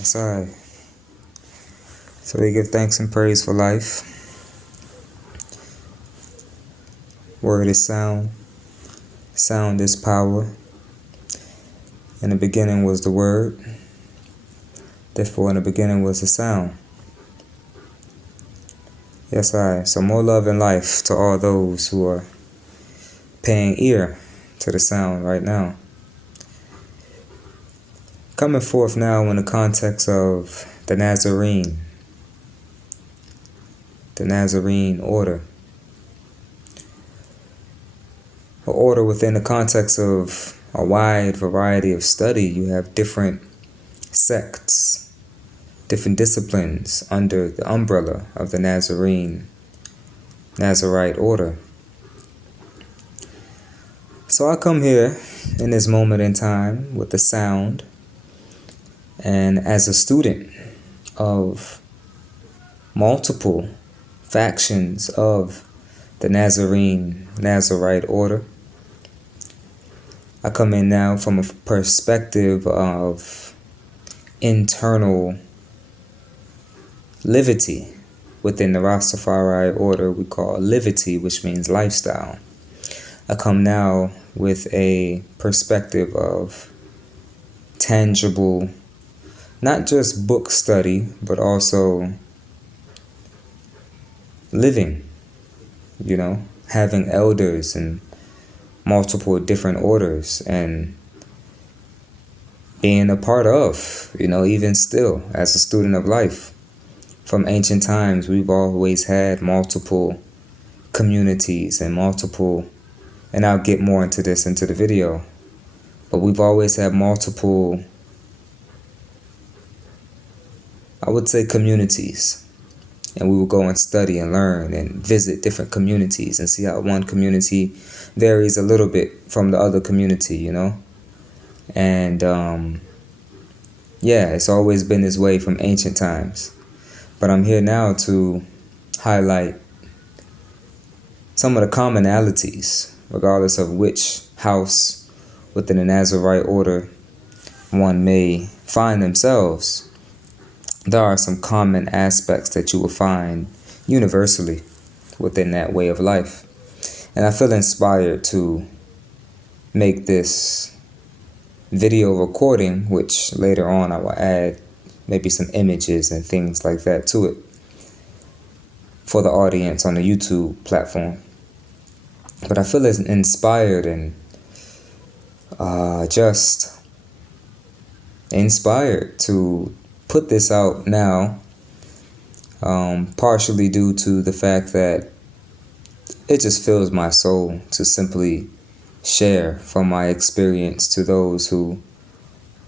Yes, I. So we give thanks and praise for life. Word is sound. Sound is power. In the beginning was the word. Therefore, in the beginning was the sound. Yes, I. So more love and life to all those who are paying ear to the sound right now. Coming forth now in the context of the Nazarene order. An order within the context of a wide variety of study. You have different sects, different disciplines under the umbrella of the Nazarite order. So I come here in this moment in time with the sound, and as a student of multiple factions of the Nazarite order, I come in now from a perspective of internal livity within the Rastafari order we call livity, which means lifestyle. I come now with a perspective of tangible, not just book study, but also living, having elders and multiple different orders and being a part of, even still as a student of life. From ancient times, we've always had multiple communities and I'll get more into this into the video, but we've always had multiple, I would say, communities. And we will go and study and learn and visit different communities and see how one community varies a little bit from the other community, And it's always been this way from ancient times. But I'm here now to highlight some of the commonalities, regardless of which house within the Nazarite order one may find themselves. There are some common aspects that you will find universally within that way of life. And I feel inspired to make this video recording, which later on I will add maybe some images and things like that to it for the audience on the YouTube platform. But I feel inspired and just inspired to put this out now, partially due to the fact that it just fills my soul to simply share from my experience to those who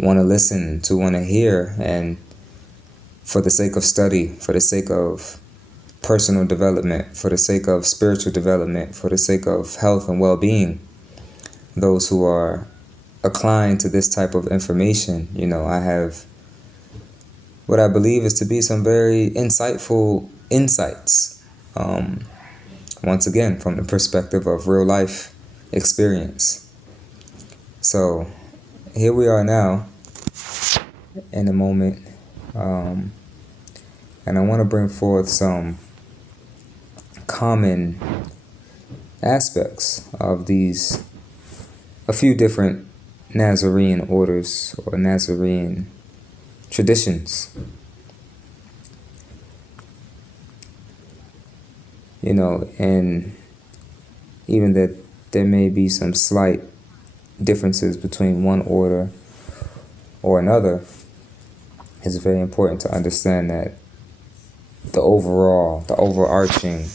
want to listen, to want to hear, and for the sake of study, for the sake of personal development, for the sake of spiritual development, for the sake of health and well-being. Those who are inclined to this type of information, I have what I believe is to be some very insightful insights. Once again, from the perspective of real life experience. So here we are now in a moment. And I want to bring forth some common aspects of a few different Nazarene orders or Nazarene traditions. And even that there may be some slight differences between one order or another, it's very important to understand that the overarching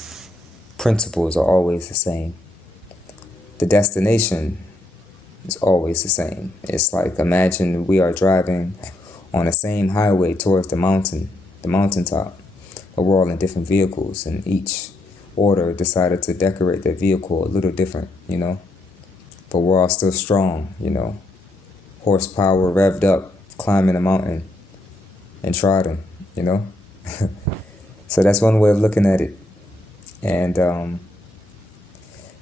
principles are always the same. The destination is always the same. It's like, imagine we are driving on the same highway towards the mountaintop, but we're all in different vehicles, and each order decided to decorate their vehicle a little different, but we're all still strong, horsepower revved up, climbing a mountain and trodden, So that's one way of looking at it. And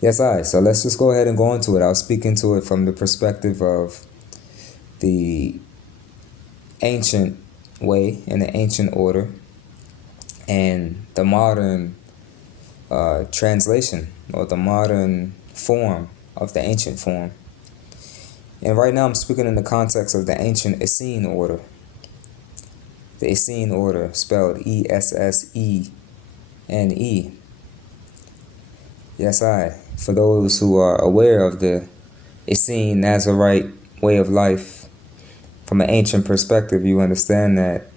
so let's just go ahead and go into it. I'll speak into it from the perspective of the ancient way, in the ancient order, and the modern translation, or the modern form of the ancient form. And right now I'm speaking in the context of the ancient Essene order. The Essene order, spelled Esse and E. Yes, I. For those who are aware of the Essene Nazarite way of life, from an ancient perspective, you understand that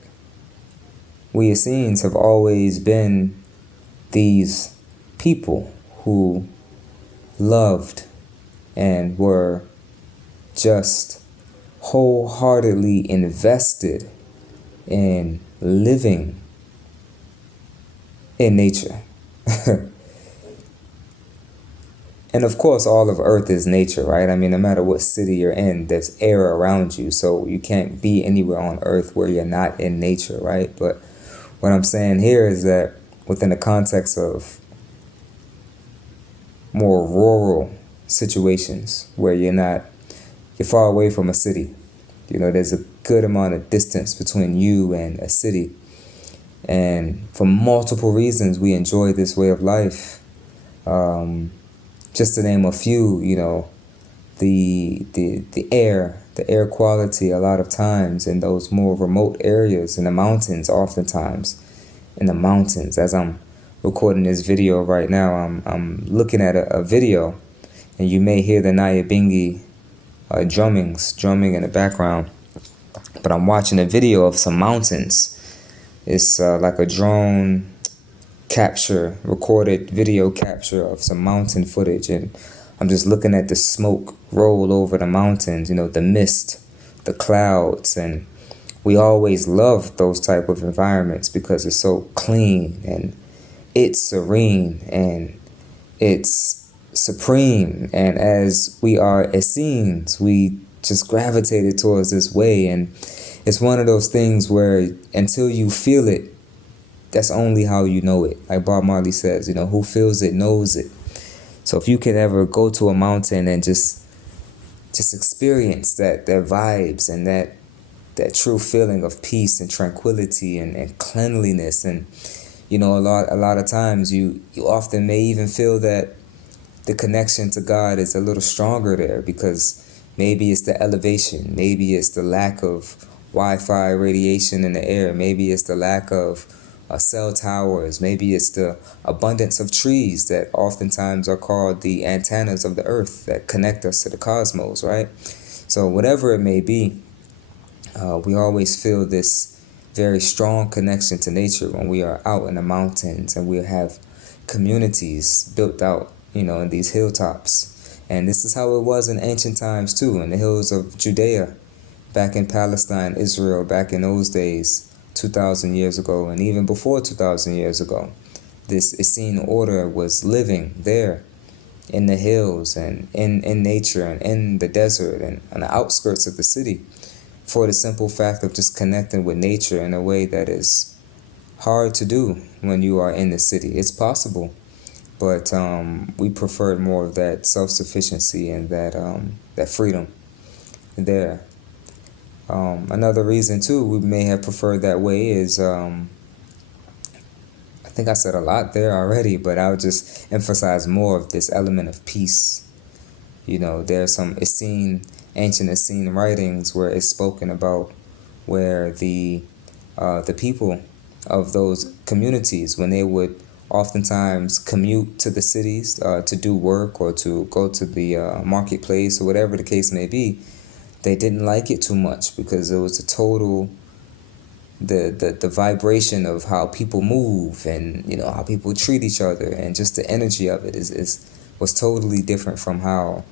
we Essenes have always been these people who loved and were just wholeheartedly invested in living in nature. And of course, all of Earth is nature, right? I mean, no matter what city you're in, there's air around you. So you can't be anywhere on Earth where you're not in nature, right? But what I'm saying here is that within the context of more rural situations where you're far away from a city. There's a good amount of distance between you and a city. And for multiple reasons, we enjoy this way of life. Just to name a few, the air quality a lot of times in those more remote areas, in the mountains, oftentimes in the mountains. As I'm recording this video right now, I'm looking at a video, and you may hear the Nyabingi drumming in the background, but I'm watching a video of some mountains. It's like a drone recorded video capture of some mountain footage, and I'm just looking at the smoke roll over the mountains, the mist, the clouds, and we always love those type of environments because it's so clean and it's serene and it's supreme. And as we are Essenes, we just gravitated towards this way, and it's one of those things where until you feel it, that's only how you know it. Like Bob Marley says, who feels it knows it. So if you could ever go to a mountain and just experience that vibes and that true feeling of peace and tranquility and cleanliness, and a lot of times you often may even feel that the connection to God is a little stronger there, because maybe it's the elevation, maybe it's the lack of Wi-Fi radiation in the air, maybe it's the lack of cell towers, maybe it's the abundance of trees that oftentimes are called the antennas of the earth that connect us to the cosmos, right? So whatever it may be, we always feel this very strong connection to nature when we are out in the mountains and we have communities built out, in these hilltops. And this is how it was in ancient times too, in the hills of Judea, back in Palestine, Israel, back in those days, 2,000 years ago, and even before 2,000 years ago. This Essene order was living there in the hills and in nature and in the desert and on the outskirts of the city, for the simple fact of just connecting with nature in a way that is hard to do when you are in the city. It's possible, but we preferred more of that self-sufficiency and that freedom there. Another reason too we may have preferred that way is I think I said a lot there already, but I would just emphasize more of this element of peace. There's some ancient Essene writings where it's spoken about where the people of those communities, when they would oftentimes commute to the cities to do work or to go to the marketplace or whatever the case may be, they didn't like it too much because it was the vibration of how people move and how people treat each other, and just the energy of it was totally different from how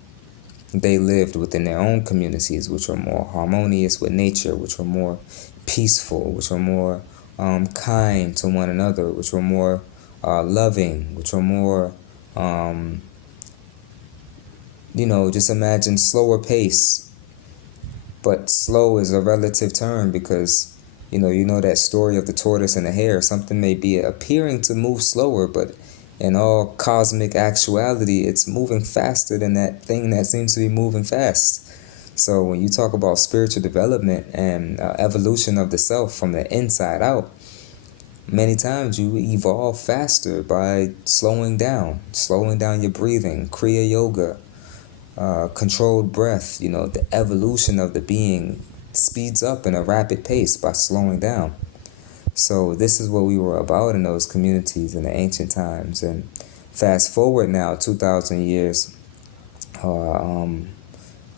they lived within their own communities, which were more harmonious with nature, which were more peaceful, which were more kind to one another, which were more loving, which were more just imagine slower pace. But slow is a relative term because, that story of the tortoise and the hare. Something may be appearing to move slower, but in all cosmic actuality, it's moving faster than that thing that seems to be moving fast. So when you talk about spiritual development and evolution of the self from the inside out, many times you evolve faster by slowing down your breathing, Kriya Yoga, controlled breath. The evolution of the being speeds up in a rapid pace by slowing down. So this is what we were about in those communities in the ancient times. And fast forward now 2,000 years, uh,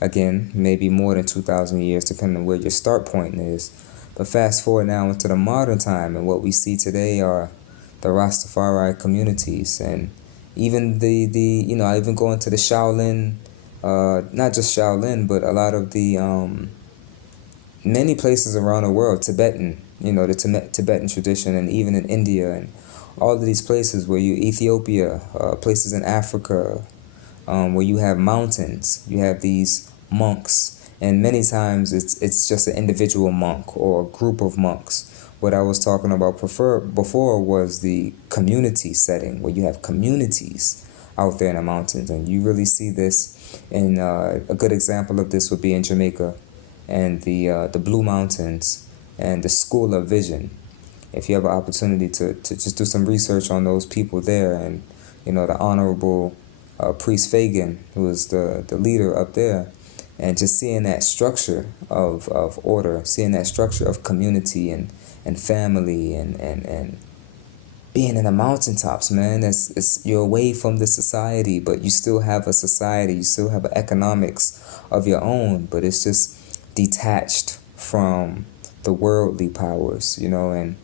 again, maybe more than 2,000 years, depending on where your start point is. But fast forward now into the modern time, and what we see today are the Rastafari communities, and even I even go into the Shaolin, not just Shaolin, but a lot of the many places around the world, Tibetan, the Tibetan tradition, and even in India, and all of these places Ethiopia, places in Africa, where you have mountains, you have these monks, and many times it's just an individual monk or a group of monks. What I was talking about before was the community setting, where you have communities out there in the mountains, and you really see this. And a good example of this would be in Jamaica, and the Blue Mountains, and the School of Vision. If you have an opportunity to just do some research on those people there, and the Honorable Priest Fagan, who is the leader up there, and just seeing that structure of order, seeing that structure of community and family, and being in the mountaintops, man. You're away from the society, but you still have a society, you still have an economics of your own, but it's just detached from the worldly powers, and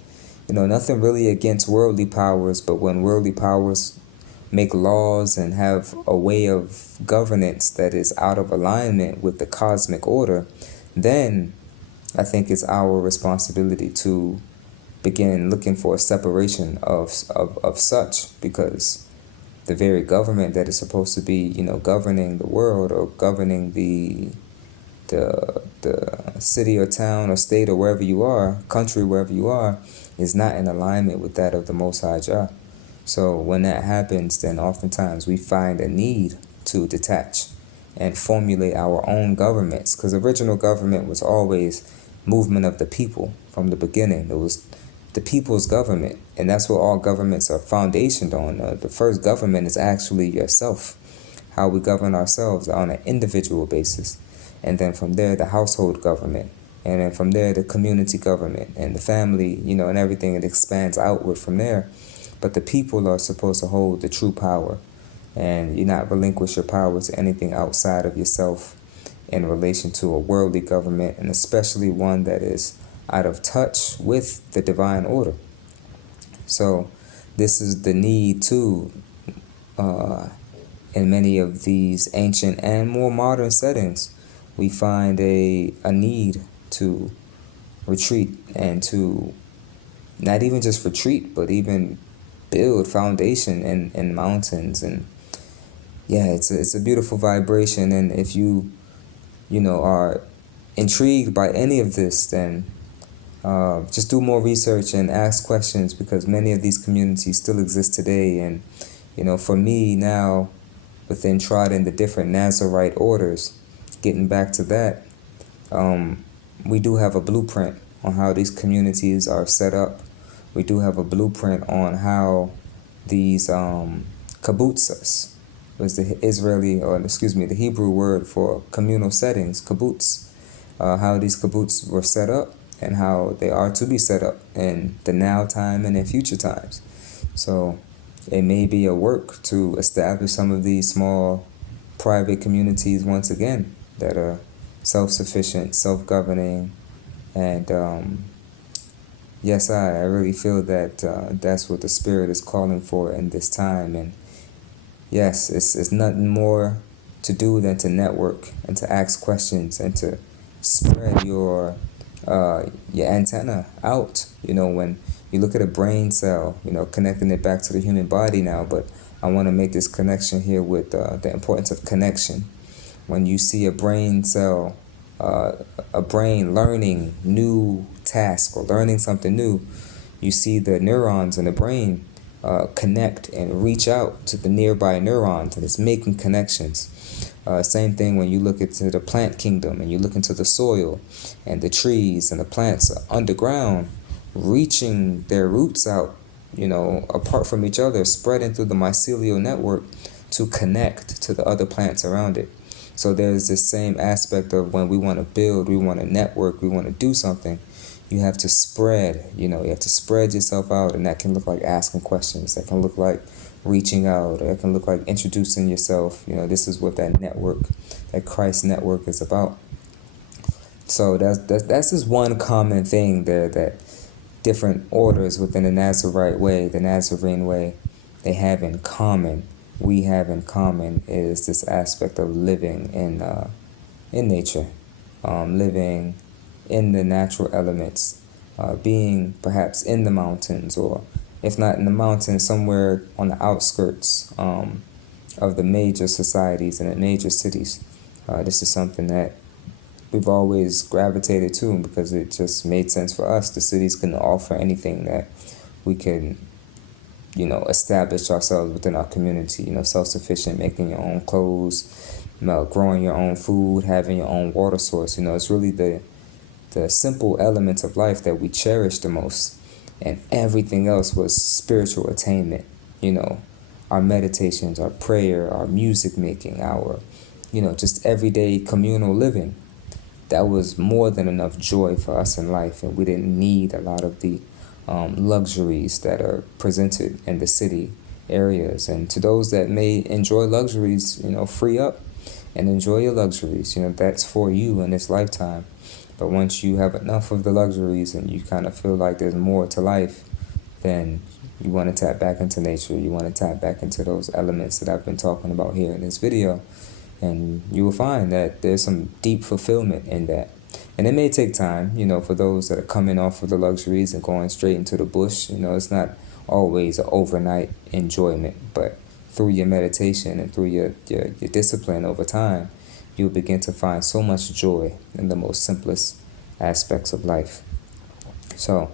nothing really against worldly powers, but when worldly powers make laws and have a way of governance that is out of alignment with the cosmic order, then I think it's our responsibility to begin looking for a separation of such, because the very government that is supposed to be, governing the world, or governing the city or town or state or wherever you are, country, wherever you are, is not in alignment with that of the Most High Jah. So when that happens, then oftentimes we find a need to detach and formulate our own governments, because original government was always movement of the people from the beginning. It was the people's government, and that's what all governments are foundationed on. The first government is actually yourself, how we govern ourselves on an individual basis, and then from there the household government, and then from there the community government and the family, and everything. It expands outward from there. But the people are supposed to hold the true power, and you not relinquish your power to anything outside of yourself in relation to a worldly government, and especially one that is out of touch with the divine order. So this is the need too, in many of these ancient and more modern settings, we find a need to retreat, and to not even just retreat, but even build foundation in mountains. And yeah, it's a beautiful vibration. And if you are intrigued by any of this, then just do more research and ask questions, because many of these communities still exist today. And for me now, within trotting the different Nazarite orders, getting back to that, we do have a blueprint on how these communities are set up. We do have a blueprint on how these kibbutzes, was the the Hebrew word for communal settings, kibbutz, how these kibbutz were set up, and how they are to be set up in the now time and in future times. So it may be a work to establish some of these small private communities once again that are self-sufficient, self-governing, and yes, I really feel that that's what the Spirit is calling for in this time. And yes, it's nothing more to do than to network and to ask questions and to spread your antenna out. When you look at a brain cell, connecting it back to the human body now, but I want to make this connection here with the importance of connection. When you see a brain cell, a brain learning new task or learning something new, you see the neurons in the brain connect and reach out to the nearby neurons, and it's making connections. Same thing when you look into the plant kingdom and you look into the soil, and the trees and the plants are underground, reaching their roots out, apart from each other, spreading through the mycelial network to connect to the other plants around it. So there's this same aspect of when we want to build, we want to network, we want to do something, you have to spread, you have to spread yourself out, and that can look like asking questions, that can look like reaching out, or it can look like introducing yourself. This is what that network, that Christ network is about. So that's just one common thing there that different orders within the Nazarite way, the Nazarene way, they have in common. We have in common is this aspect of living in nature, living in the natural elements, being perhaps in the mountains, or if not in the mountains, somewhere on the outskirts of the major societies and the major cities. This is something that we've always gravitated to because it just made sense for us. The cities couldn't offer anything that we can, establish ourselves within our community, self-sufficient, making your own clothes, growing your own food, having your own water source. It's really the simple elements of life that we cherish the most. And everything else was spiritual attainment, our meditations, our prayer, our music making, our, just everyday communal living. That was more than enough joy for us in life, and we didn't need a lot of the luxuries that are presented in the city areas. And to those that may enjoy luxuries, free up and enjoy your luxuries. That's for you in this lifetime. But once you have enough of the luxuries and you kind of feel like there's more to life, then you want to tap back into nature. You want to tap back into those elements that I've been talking about here in this video. And you will find that there's some deep fulfillment in that. And it may take time, for those that are coming off of the luxuries and going straight into the bush. It's not always an overnight enjoyment, but through your meditation and through your discipline over time, you'll begin to find so much joy in the most simplest aspects of life. So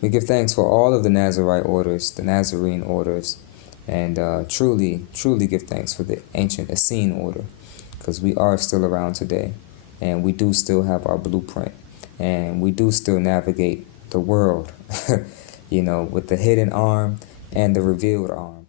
we give thanks for all of the Nazarite orders, the Nazarene orders, and truly give thanks for the ancient Essene order, because we are still around today, and we do still have our blueprint, and we do still navigate the world, with the hidden arm and the revealed arm.